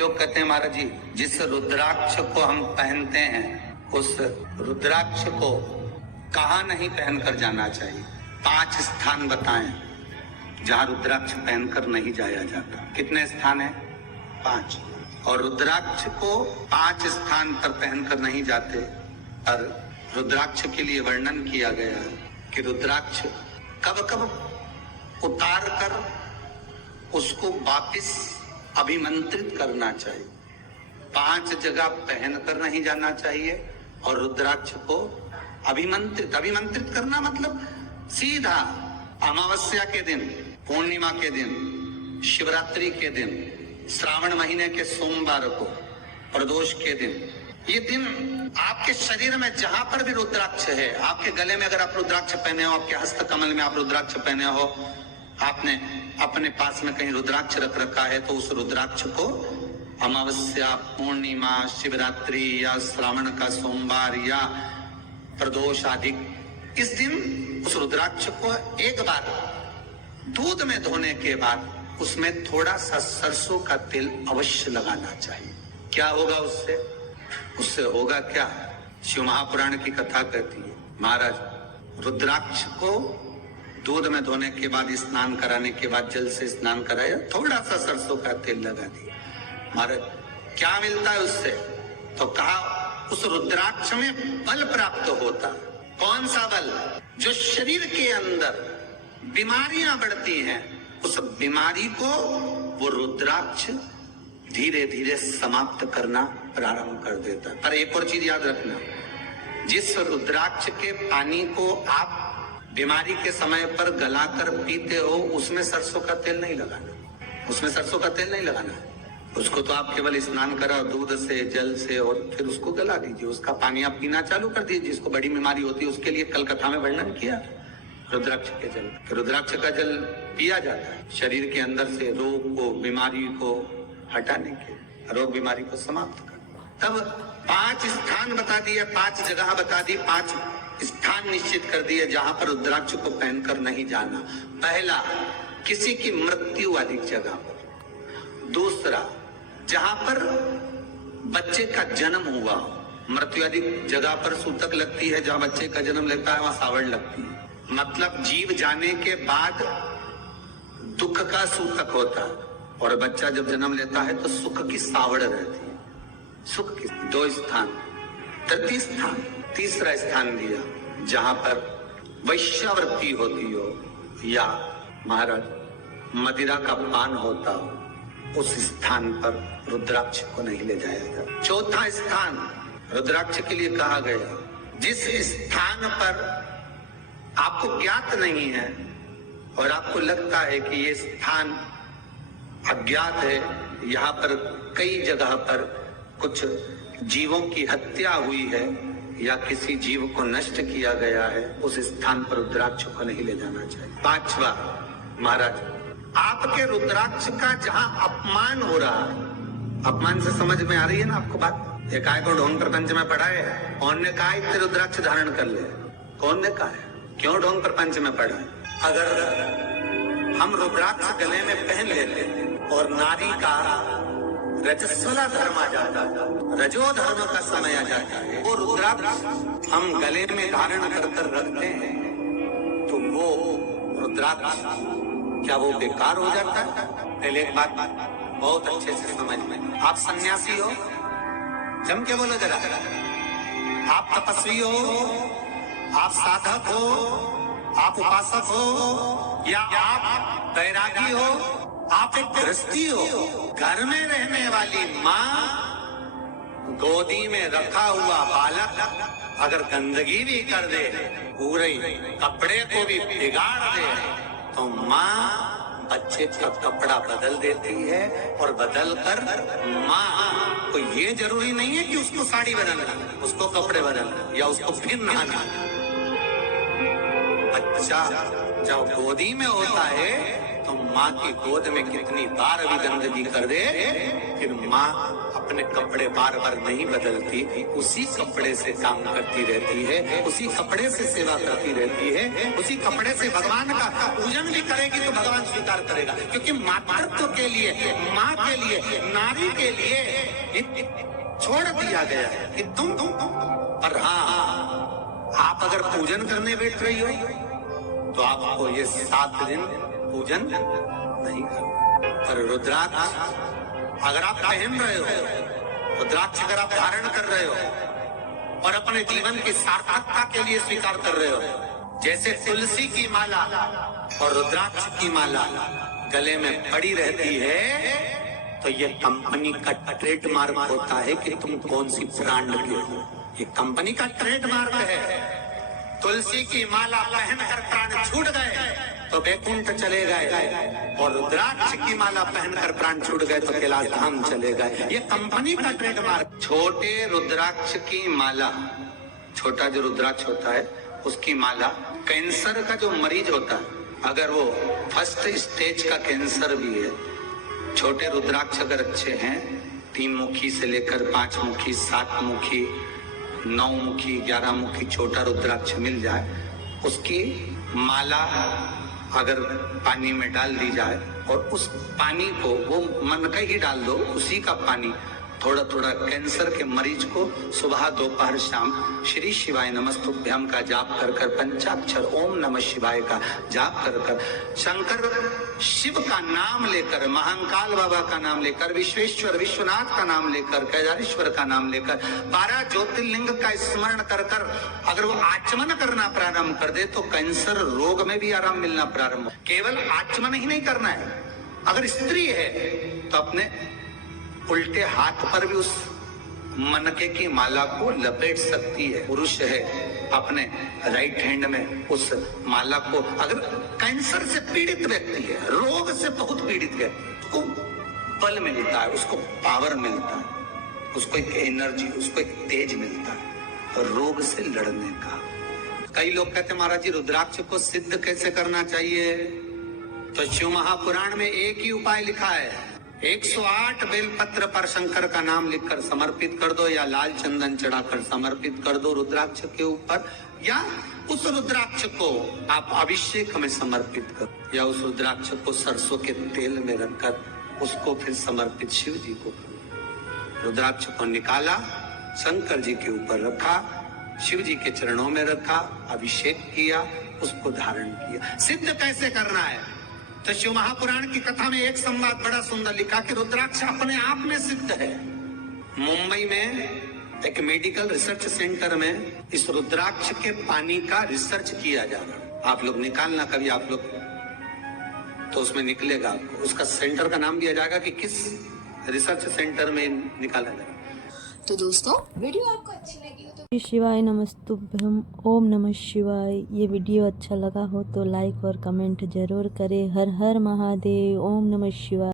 लोग कहते हैं महाराज जी, जिस रुद्राक्ष को हम पहनते हैं उस रुद्राक्ष को कहाँ नहीं पहनकर जाना चाहिए। 5 स्थान बताएं जहाँ रुद्राक्ष पहनकर नहीं जाया जाता। कितने स्थान है? 5। और रुद्राक्ष को 5 स्थान पर पहनकर नहीं जाते। और रुद्राक्ष के लिए वर्णन किया गया है कि रुद्राक्ष कब कब उतार कर उसको वापिस अभिमंत्रित करना चाहिए। 5 जगह पहनकर नहीं जाना चाहिए और रुद्राक्ष को अभिमंत्रित करना मतलब सीधा अमावस्या के दिन, पूर्णिमा के दिन, शिवरात्रि के दिन, श्रावण महीने के सोमवार को, प्रदोष के दिन, ये दिन आपके शरीर में जहां पर भी रुद्राक्ष है, आपके गले में अगर आप रुद्राक्ष पहने हो, आपके हस्त कमल में आप रुद्राक्ष पहने हो, आपने अपने पास में कहीं रुद्राक्ष रख रखा है, तो उस रुद्राक्ष को अमावस्या, पूर्णिमा, शिवरात्रि या श्रावण का सोमवार या प्रदोष आदि, इस दिन उस रुद्राक्ष को एक बार दूध में धोने के बाद उसमें थोड़ा सा सरसों का तेल अवश्य लगाना चाहिए। क्या होगा उससे? उससे होगा क्या? शिव महापुराण की कथा कहती है, महाराज रुद्राक्ष को दूध में धोने के बाद, स्नान कराने के बाद जल से स्नान कराया, थोड़ा सा सरसों का तेल लगा दिया। महाराज क्या मिलता है उससे? तो कहा उस रुद्राक्ष में बल प्राप्त होता। कौन सा बल? जो शरीर के अंदर बीमारियां बढ़ती हैं, उस बीमारी को वो रुद्राक्ष धीरे धीरे समाप्त करना प्रारंभ कर देता। पर एक और चीज याद रखना, जिस रुद्राक्ष के पानी को आप बीमारी के समय पर गलाकर पीते हो, उसमें सरसों का तेल नहीं लगाना। उसमें सरसों का तेल नहीं लगाना है। उसको तो आप केवल स्नान कराओ दूध से, जल से, और फिर उसको गला दीजिए। उसका पानी आप पीना चालू कर दीजिए। जिसको बड़ी बीमारी होती है उसके लिए कल कथा में वर्णन किया रुद्राक्ष के जल। रुद्राक्ष का जल पिया जाता है शरीर के अंदर से रोग को, बीमारी को हटाने के, रोग बीमारी को समाप्त करने। तब 5 स्थान बता दिए, 5 जगह बता दी, 5 स्थान निश्चित कर दिए जहां पर रुद्राक्ष को पहनकर नहीं जाना। पहला, किसी की मृत्यु वाली जगह पर। दूसरा, जहां पर बच्चे का जन्म हुआ, मृत्यु आदि जगह पर सूतक लगती है। जहां बच्चे का जन्म लेता है वहां सावड़ लगती है। मतलब जीव जाने के बाद दुख का सूतक होता है, और बच्चा जब जन्म लेता है तो सुख की सावड़ रहती है। सुख की 2 स्थान। तृतीय स्थान, तीसरा स्थान दिया जहां पर वैश्यावृत्ति होती हो या महाराज मदिरा का पान होता हो, उस स्थान पर रुद्राक्ष को नहीं ले जाया जाता। चौथा स्थान रुद्राक्ष के लिए कहा गया, जिस स्थान पर आपको ज्ञात नहीं है और आपको लगता है कि ये स्थान अज्ञात है, यहाँ पर कई जगह पर कुछ जीवों की हत्या हुई है या किसी जीव को नष्ट किया गया है, उस स्थान पर रुद्राक्ष को नहीं ले जाना चाहिए। 5वां, महाराज आपके रुद्राक्ष का जहां अपमान हो रहा है, अपमान से समझ में आ रही है ना आपको बात? एक आय को ढोंग प्रपंच में पढ़ा है, कौन ने कहा इतने रुद्राक्ष धारण कर ले? कौन ने कहा है? क्यों ढोंग प्रपंच में पढ़ा है? अगर हम रुद्राक्ष गले में पहन लेते और नारी का रजस्वला धर्म आ जाता, रजो धर्म का समय आ जाता है, वो रुद्राक्ष हम गले में धारण कर रखते हैं, तो वो रुद्राक्ष क्या वो बेकार हो जाता है? पहले एक बात बहुत अच्छे से समझ में, आप सन्यासी हो, जम के बोलो जरा, आप तपस्वी हो, आप साधक हो, आप उपासक हो, या आप बैरागी हो, आप एक गृहस्थी हो, घर में रहने वाली माँ गोदी में रखा हुआ बालक अगर गंदगी भी कर दे, पूरे कपड़े को भी बिगाड़ दे, तो माँ बच्चे का कपड़ा बदल देती है, और बदल कर माँ को ये जरूरी नहीं है कि उसको साड़ी बदलना, उसको कपड़े बदलना या उसको फिर नहाना। बच्चा जब गोदी में होता है तो माँ की गोद में कितनी बार भी गंदगी कर दे, फिर माँ अपने कपड़े बार बार नहीं बदलती, उसी कपड़े से काम करती रहती है, उसी कपड़े से सेवा करती रहती है, उसी कपड़े से भगवान का पूजन भी करेगी तो भगवान स्वीकार करेगा। क्योंकि मातृत्व के लिए, माँ के लिए, नारी के लिए छोड़ दिया गया है कि तुम पर हाँ, आप अगर पूजन करने बैठ रही हो तो आपको ये 7 दिन पूजन नहीं करना। पर रुद्राक्ष अगर आप पहन रहे हो, रुद्राक्ष अगर आप धारण कर रहे हो और अपने जीवन की सार्थकता के लिए स्वीकार कर रहे हो, जैसे तुलसी की माला और रुद्राक्ष की माला गले में पड़ी रहती है, तो ये कंपनी का ट्रेडमार्क होता है कि तुम कौन सी ब्रांड के हो। ये कंपनी का ट्रेडमार्क है। तुलसी की माला पहनकर प्राण छूट गए तो वैकुंठ चले गए, और रुद्राक्ष की माला पहनकर प्राण छूट गए तो कैलाश धाम चले गए। ये कंपनी का ट्रेडमार्क। छोटे रुद्राक्ष की माला, छोटा जो रुद्राक्ष होता है उसकी माला, कैंसर का जो मरीज होता है, अगर वो फर्स्ट स्टेज का कैंसर भी है, छोटे रुद्राक्ष अगर अच्छे हैं, 3 मुखी से लेकर 5 मुखी, 7 मुखी, 9 मुखी, 11 मुखी छोटा रुद्राक्ष मिल जाए, उसकी माला अगर पानी में डाल दी जाए और उस पानी को वो मन का ही डाल दो, उसी का पानी थोड़ा थोड़ा कैंसर के मरीज को सुबह दोपहर शाम श्री शिवाय नमस्तुभ्यम का जाप कर कर, पंचाक्षर ओम नमः शिवाय का जाप कर कर, शंकर शिव का नाम लेकर, महाकाल बाबा का नाम लेकर, विश्वेश्वर विश्वनाथ का नाम लेकर, केदारेश्वर का नाम लेकर, 12 ज्योतिर्लिंग का स्मरण कर कर अगर वो आचमन करना प्रारंभ कर दे तो कैंसर रोग में भी आराम मिलना प्रारंभ हो। केवल आचमन ही नहीं करना है, अगर स्त्री है तो अपने उल्टे हाथ पर भी उस मनके की माला को लपेट सकती है। पुरुष है अपने राइट हैंड में उस माला को, अगर कैंसर से पीड़ित व्यक्ति है, रोग से बहुत पीड़ित व्यक्ति, उसको बल मिलता है, उसको पावर मिलता है, उसको एक एनर्जी, उसको एक तेज मिलता है रोग से लड़ने का। कई लोग कहते हैं महाराज जी रुद्राक्ष को सिद्ध कैसे करना चाहिए? तो शिव महापुराण में एक ही उपाय लिखा है, 108 बेलपत्र पर शंकर का नाम लिखकर समर्पित कर दो, या लाल चंदन चढ़ाकर समर्पित कर दो रुद्राक्ष के ऊपर, या उस रुद्राक्ष को आप अभिषेक में समर्पित करो, या उस रुद्राक्ष को सरसों के तेल में रखकर उसको फिर समर्पित शिव जी को करो। रुद्राक्ष को निकाला, शंकर जी के ऊपर रखा, शिव जी के चरणों में रखा, अभिषेक किया, उसको धारण किया। सिद्ध कैसे करना है? तो शिव महापुराण की कथा में एक संवाद बड़ा सुंदर लिखा कि रुद्राक्ष अपने आप में सिद्ध है। मुंबई में एक मेडिकल रिसर्च सेंटर में इस रुद्राक्ष के पानी का रिसर्च किया जा रहा है। आप लोग निकालना कभी, आप लोग तो उसमें निकलेगा, उसका सेंटर का नाम दिया जाएगा कि किस रिसर्च सेंटर में निकाला जाएगा। तो दोस्तों वीडियो आपको अच्छी लगी हो तो शिवाय नमस्तुभ्यम ओम नमः शिवाय। ये वीडियो अच्छा लगा हो तो लाइक और कमेंट जरूर करें। हर हर महादेव। ओम नमः शिवाय।